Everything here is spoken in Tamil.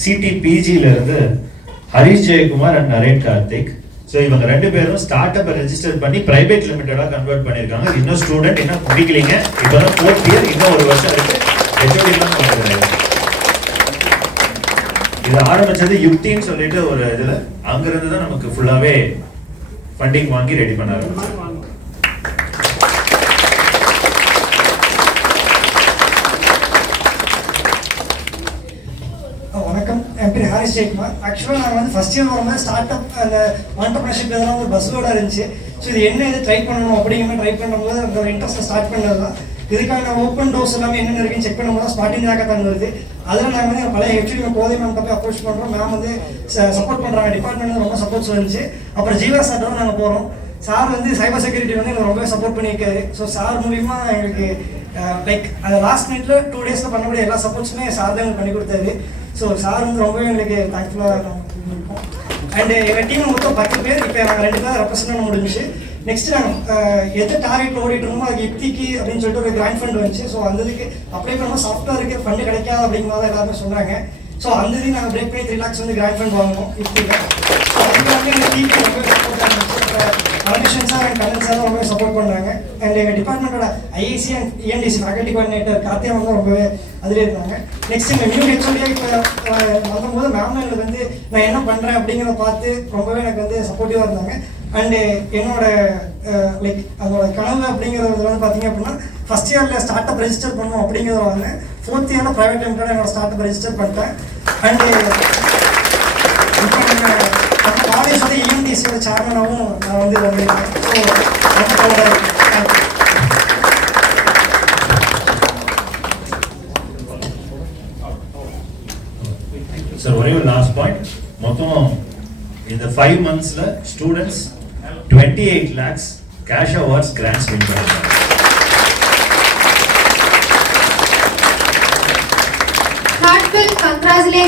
சிடிபிஜில இருந்து ஹரிஷ் ஜெயக்குமார் அண்ட் நரேன் கார்த்திக். ஸோ இவங்க ரெண்டு பேரும் ஸ்டார்ட் அப்பை ரெஜிஸ்டர் பண்ணி பிரைவேட் லிமிட்டடா கன்வெர்ட் பண்ணியிருக்காங்க. இன்னும் ஸ்டூடெண்ட் இன்னும் முடிக்கலீங்க. இப்போதான் 4th இயர், இன்னும் ஒரு வருஷம் இருக்கு. ஹெச்ஓடிலாம் பண்ணுறாங்க. இது ஆரம்பிச்சது யுக்தின்னு சொல்லிட்டு ஒரு இதுல அங்கிருந்து தான் நமக்கு ஃபுல்லாவே ஃபண்டிங் வாங்கி ரெடி பண்ணாரு. வணக்கம், என் பேர் ஹாரிஷ் ஜெயக்குமார். ஆக்சுவலாக நாங்கள் வந்து ஃபஸ்ட் இயர் வரும்போது ஸ்டார்ட் அப் அந்த ஆண்டர்பிரினர்ஷிப் இதெல்லாம் ஒரு பஸ்ஸோட இருந்துச்சு. ஸோ இது என்ன இது ட்ரை பண்ணணும் அப்படிங்கிற ட்ரை பண்ணும்போது அந்த ஒரு இன்ட்ரெஸ்ட்டை ஸ்டார்ட் பண்ணது தான். இதுக்காக நான் ஓப்பன் டோர்ஸ் எல்லாமே என்னென்ன இருக்குன்னு செக் பண்ணும்போது ஸ்பாட்டிங் தான் வருது. அதில் நாங்கள் வந்து பழைய ஹெச்ஓடி கோதை மேம் போய் அப்ரோச் பண்ணுறோம். மேம் வந்து சப்போர்ட் பண்ணுறாங்க, டிபார்ட்மெண்ட் ரொம்ப சப்போர்ட்ஸ் இருந்துச்சு. அப்புறம் ஜீவா சார்ட்ட நாங்கள் போகிறோம். சார் வந்து சைபர் செக்யூரிட்டி வந்து எங்களுக்கு ரொம்பவே சப்போர்ட் பண்ணியிருக்காரு. ஸோ சார் மூலிமா எங்களுக்கு லைக் அந்த லாஸ்ட் மினிட்ல 2 days பண்ணக்கூடிய எல்லா சப்போர்ட்ஸுமே சார் தான் எங்களுக்கு பண்ணி கொடுத்தாரு. ஸோ சார் வந்து ரொம்பவே எங்களுக்கு தேங்க்ஃபுல்லாக இருக்கோம். அண்ட் எங்கள் டீம் மொத்தம் 10 பேர். இப்போ நாங்கள் 2 பேர் ரெப்ரசென்ட் பண்ண முடிஞ்சிச்சு. நெக்ஸ்ட் நாங்கள் எந்த டார்கெட் ஓடிட்டு இருந்தோமோ அதுக்கு யுக்திக்கு அப்படின்னு சொல்லிட்டு ஒரு கிராண்ட் ஃபண்ட் வந்துச்சு. ஸோ அந்த இதுக்கு அப்ளை பண்ணும்போது சாஃப்ட்வேருக்கு ஃபண்டு கிடைக்காது அப்படிங்கிறத எல்லாருமே சொன்னாங்க. ஸோ அந்த இது நாங்கள் பிரேக் பண்ணி 3 lakhs வந்து கிராண்ட் ஃபண்ட் வாங்கணும் யுக்திக்கு. ஸோ அதுக்காக எங்கள் டீம் ரொம்பவே சப்போர்ட் ஆகிடுச்சு. Commission sir and Kannan sir ரொம்பவே சப்போர்ட் பண்ணாங்க. அண்ட் எங்கள் டிபார்ட்மெண்ட்டோட IIC and ENTC faculty coordinator கார்த்தியா வந்து ரொம்பவே அதிலே இருந்தாங்க. நெக்ஸ்ட் எங்கள் நியூ ஹெச்ஓடியாக இப்போ வந்தபோது மேம் எங்களுக்கு வந்து நான் என்ன பண்ணுறேன் அப்படிங்கிறத பார்த்து ரொம்பவே எனக்கு வந்து சப்போர்ட்டிவாக இருந்தாங்க. அண்டு என்னோட லைக் அதோட கனவு அப்படிங்கிறது வந்து பார்த்தீங்க அப்படின்னா ஃபஸ்ட் இயரில் ஸ்டார்ட் அப் ரெஜிஸ்டர் பண்ணணும் அப்படிங்கிறத வந்து 4th இயரில் ப்ரைவேட் லிமிட்டடாக என்னோட ஸ்டார்ட் அப் ரெஜிஸ்டர் பண்ணிட்டேன். அண்டு இப்போ நம்ம காலேஜ் வந்து இஎன்டிசியோட சேர்மனாகவும் நான் வந்து வந்திருக்கேன். ஸோ சார் ஒரே ஒரு லாஸ்ட் பாயிண்ட். மொத்தம் இந்த 5 monthsல students 28 lakhs cash awards grants win பண்ணிருக்காங்க. Heartfelt congratulations.